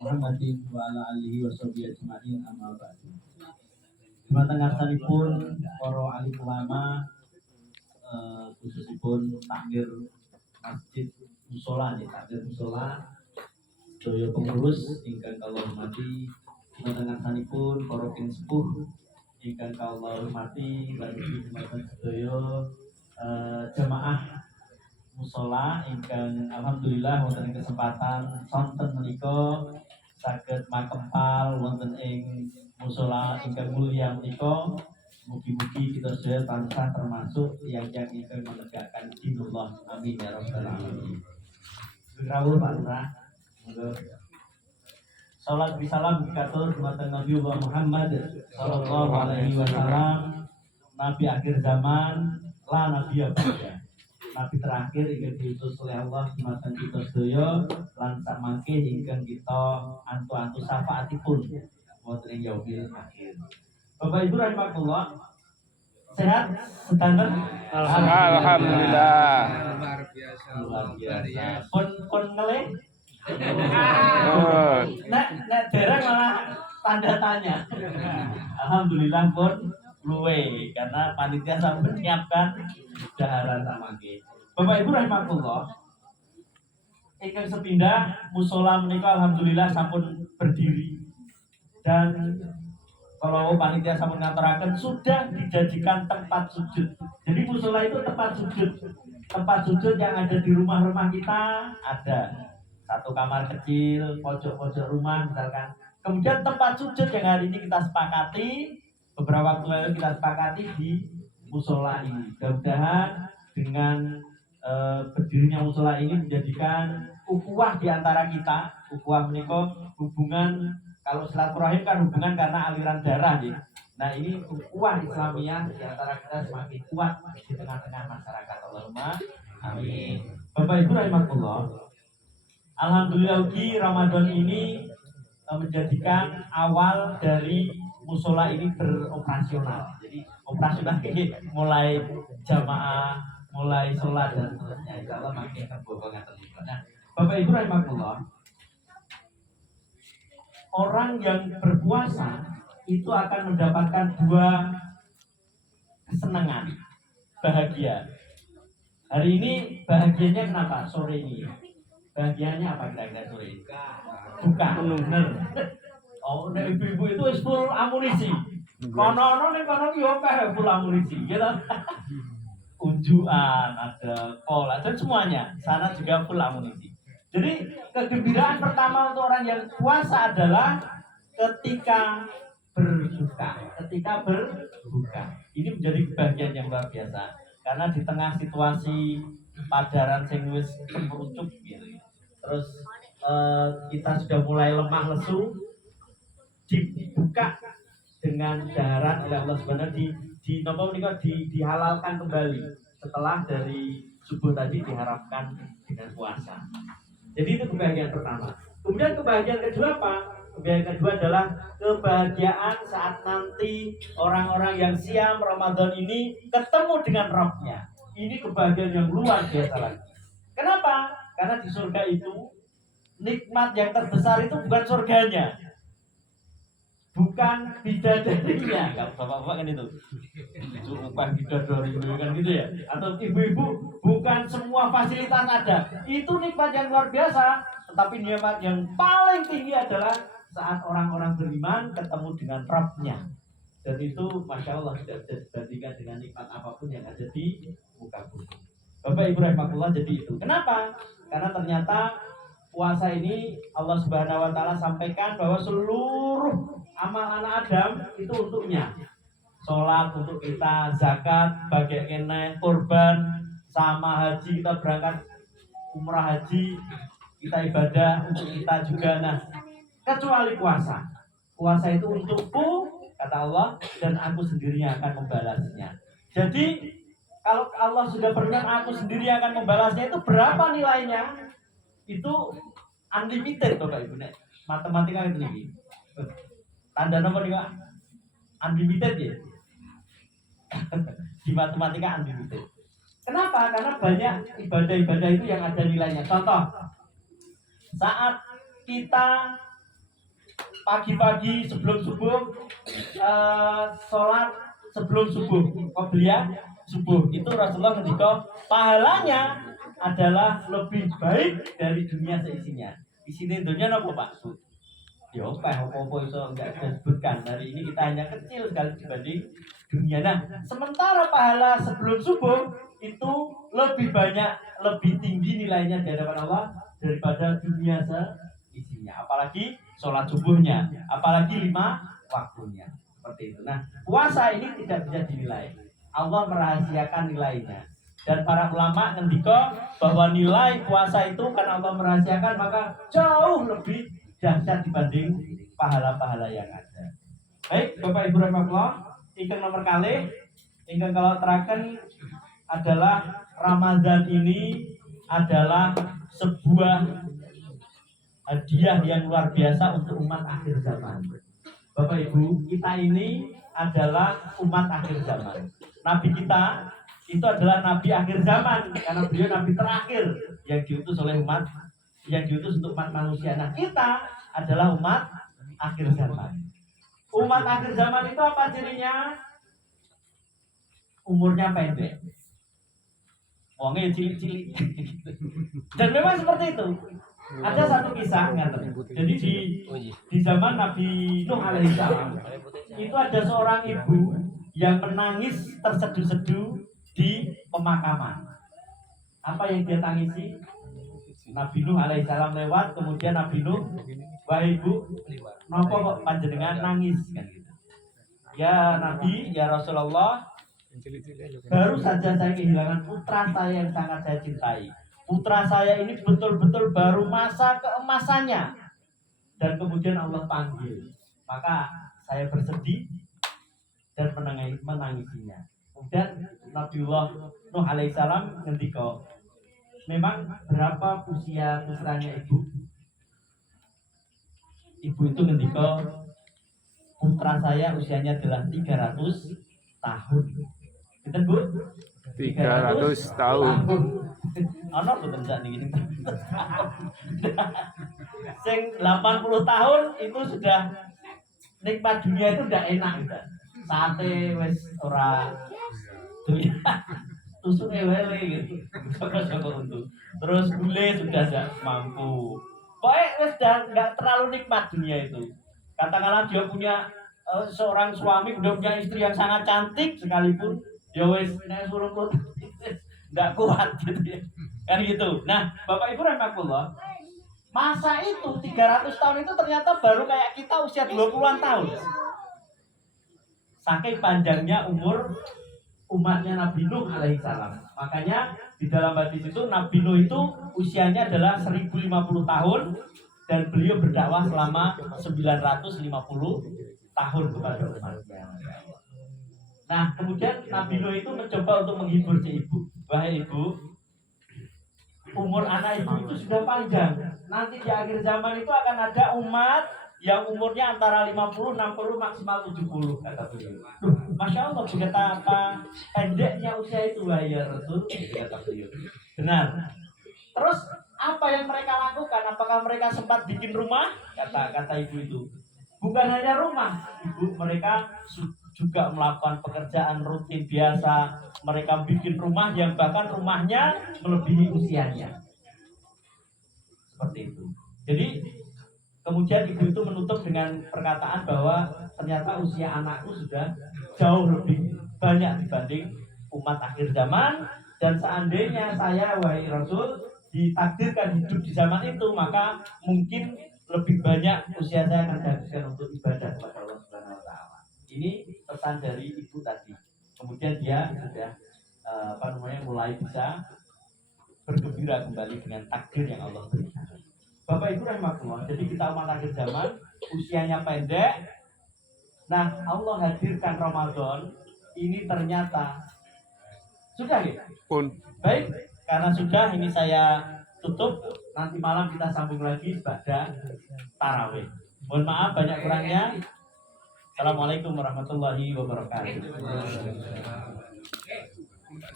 Muhammadin wa ala alihi wa sahbihi ajma'in amma ba'du. Dumateng ngarsanipun para alim ulama khususipun takmir masjid mushola takmir mushola sedaya pengurus ingkang kula hormati, dumateng ngarsanipun para pinsepuh ingkang kula hormati, lan dumateng sedaya jamaah mushola ingkang alhamdulillah wonten kesempatan sonten menika saged makempal wonten ing mushola ingkang mulia menika. Mugi-mugi kita sedaya tansah termasuk yang ingkang menegakkan dinullah. Amin ya rabbal alamin. Rawuh Pak Lurah. Monggo. Salat bisalam katur dumateng Nabi Muhammad sallallahu alaihi wasallam, nabi akhir zaman, la nabi abada. Nabi terakhir ingkang diutus oleh Allah dumateng kita sedaya lan sak mangke ingkang kita antu-antu syafaatipun wonten ing yaumil akhir. Bapak Ibu rahimakumullah, sehat sedanten? Alhamdulillah. Luar biasa. Luar biasa. Pun ngelih. Oh. Nek dereng malah tanda tanya. Alhamdulillah pun luwe karena panitia sampun menyiapkan daharan samangke. Bapak Ibu rahimakumullah, ingkang sepindah mushola menika alhamdulillah sampun berdiri, dan kalau panitia sampun ngaturaken sudah dijadikan tempat sujud. Jadi mushola itu tempat sujud. Tempat sujud yang ada di rumah-rumah kita ada. Satu kamar kecil, pojok-pojok rumah misalkan. Kemudian tempat sujud yang hari ini kita sepakati, beberapa waktu lalu kita sepakati di mushola ini. Mudah-mudahan dengan berdirinya mushola ini menjadikan ukhuwah di antara kita. Ukhuwah menika hubungan, kalau silaturahim kan hubungan karena aliran darah ya. Nah ini ukhuwah Islamiyah di antara kita semakin kuat di tengah-tengah masyarakat. Allahumma amin. Bapak Ibu rahimakumullah, alhamdulillah uji Ramadan ini menjadikan awal dari musola ini beroperasional. Jadi operasional ini mulai jamaah, mulai sholat dan seterusnya. Insya Allah makin kebohongan terlibat. Nah, Bapak Ibu rahimakumullah, orang yang berpuasa itu akan mendapatkan dua kesenangan, bahagia. Hari ini bahagianya kenapa? Sore ini. Bahagianya apa kira-kira sore ini? Buka. Bener. Oh, nek ibu-ibu itu full amunisi. Kono-kono nek kono ki akeh full amunisi, gitu. Unjukan, ada kol, dan semuanya. Sana juga full amunisi. Jadi kegembiraan pertama untuk orang yang puasa adalah ketika berbuka. Ketika berbuka. Ini menjadi kebahagiaan yang luar biasa. Karena di tengah situasi padaran sing wis kemerucuk gitu. Terus kita sudah mulai lemah lesu, dibuka dengan daharan oleh Allah Subhanahu dihalalkan kembali setelah dari subuh tadi diharapkan dengan puasa. Jadi itu kebahagiaan pertama. Kemudian kebahagiaan kedua apa? Kebahagiaan kedua adalah kebahagiaan saat nanti orang-orang yang siam Ramadan ini ketemu dengan Rabb-nya. Ini kebahagiaan yang luar biasa lagi. Kenapa? Karena di surga itu nikmat yang terbesar itu bukan surganya, bukan bidadarinya. Kalau bapak-bapak kan itu upah bidadari kan gitu ya. Atau ibu-ibu, bukan semua fasilitas ada. Itu nikmat yang luar biasa. Tetapi nikmat yang paling tinggi adalah saat orang-orang beriman ketemu dengan Rabb-nya. Dan itu Masya Allah tidak bisa dibandingkan dengan nikmat apapun yang ada di muka bumi. Bapak Ibu rahimahullah, jadi itu. Kenapa? Karena ternyata puasa ini Allah Subhanahu wa taala sampaikan bahwa seluruh amal anak Adam itu untuknya. Sholat untuk kita, zakat, bagai kene, kurban, sama haji, kita berangkat umrah haji, kita ibadah untuk kita juga. Nah, kecuali puasa. Puasa itu untukku, kata Allah, dan aku sendiri yang akan membalasnya. Jadi, kalau Allah sudah berkenan aku sendiri akan membalasnya, itu berapa nilainya? Itu unlimited Bapak Ibu. Nek matematika itu nih. Tanda nomor nih Pak. Unlimited ya. Di matematika unlimited. Kenapa? Karena banyak ibadah-ibadah itu yang ada nilainya. Contoh, saat kita pagi-pagi sebelum subuh sholat sebelum subuh, qobliyah subuh itu Rasulullah ketika pahalanya adalah lebih baik dari dunia seisinya. Di sini dunia apa maksud? Ya apa iso enggak disebutkan. Hari ini kita hanya kecil sekali dibanding dunia. Nah, sementara pahala sebelum subuh itu lebih banyak, lebih tinggi nilainya di hadapan Allah daripada dunia seisinya. Apalagi sholat subuhnya, apalagi 5 waktunya. Seperti itu. Nah, puasa ini tidak bisa dinilai. Allah merahasiakan nilainya. Dan para ulama ngendika bahwa nilai puasa itu karena Allah merahasiakan maka jauh lebih dahsyat dibanding pahala-pahala yang ada. Baik, Bapak Ibu rahimahullah, ingkang nomor kali ingkang kalau terakan adalah Ramadan ini adalah sebuah hadiah yang luar biasa untuk umat akhir zaman. Bapak Ibu, kita ini adalah umat akhir zaman. Nabi kita itu adalah nabi akhir zaman karena beliau nabi terakhir yang diutus oleh umat, yang diutus untuk umat manusia. Nah, kita adalah umat akhir zaman. Umat akhir zaman itu apa cirinya? Umurnya pendek. Wongnya cilik-cilik. Dan memang seperti itu. Ada satu kisah, jadi di zaman Nabi Nuh alaihissalam itu ada seorang ibu yang menangis terseduh-seduh di pemakaman. Apa yang dia tangisi? Nabi Nuh alaihissalam lewat, kemudian Nabi Nuh, wahai ibu, nopo kok panjenengan nangis kan gitu. Ya Nabi, ya Rasulullah, baru saja saya kehilangan putra saya yang sangat saya cintai. Putra saya ini betul-betul baru masa keemasannya. Dan kemudian Allah panggil. Maka saya bersedih dan menangisinya. Kemudian Nabiullah Nuh alaihissalam ngendika, memang berapa usia putranya ibu? Ibu itu ngendika, putra saya usianya adalah 300 tahun. Betul Bu? 300 tahun. Ana boten sak niki sing 80 tahun itu sudah nikmat dunia itu udah enak udah. Sate wis ora tusuknya lele gitu. Terus gule sudah tidak mampu. Pokoknya wis udah nggak terlalu nikmat dunia itu. Katakanlah dia punya seorang suami, udah punya istri yang sangat cantik sekalipun, ya wis nek suruh nggak kuat gitu ya. Kan gitu. Nah, Bapak Ibu rahimahullah, masa itu 300 tahun itu ternyata baru kayak kita usia 20-an tahun. Saking panjangnya umur umatnya Nabi Nuh alaihissalam. Makanya di dalam hadis itu Nabi Nuh itu usianya adalah 1050 tahun dan beliau berdakwah selama 950 tahun kepada umatnya. Nah, kemudian Nabi Nuh itu mencoba untuk menghibur si ibu. Wahai ibu, umur anak ibu itu sudah panjang. Nanti di akhir zaman itu akan ada umat yang umurnya antara 50, 60, maksimal 70 kata beliau. Masya Allah, betapa pendeknya usia itu ya Rasul, kata beliau. Benar. Terus apa yang mereka lakukan? Apakah mereka sempat bikin rumah? Kata ibu itu. Bukan hanya rumah, ibu, mereka juga melakukan pekerjaan rutin biasa. Mereka bikin rumah yang bahkan rumahnya melebihi usianya. Seperti itu. Jadi kemudian ibu itu menutup dengan perkataan bahwa ternyata usia anakku sudah jauh lebih banyak dibanding umat akhir zaman. Dan seandainya saya, wahai Rasul, ditakdirkan hidup di zaman itu, maka mungkin lebih banyak usia saya akan dihabiskan untuk ibadah kepada Allah Subhanahu wa taala. Ini pesan dari ibu tadi. Kemudian dia sudah mulai bisa bergembira kembali dengan takdir yang Allah berikan. Bapak Ibu rahimahullah, jadi kita umat akhir zaman, usianya pendek. Nah, Allah hadirkan Ramadan ini ternyata sudah ya? Pun. Baik, karena sudah ini saya tutup. Nanti malam kita sambung lagi pada tarawih. Mohon maaf banyak kurangnya. Assalamualaikum warahmatullahi wabarakatuh.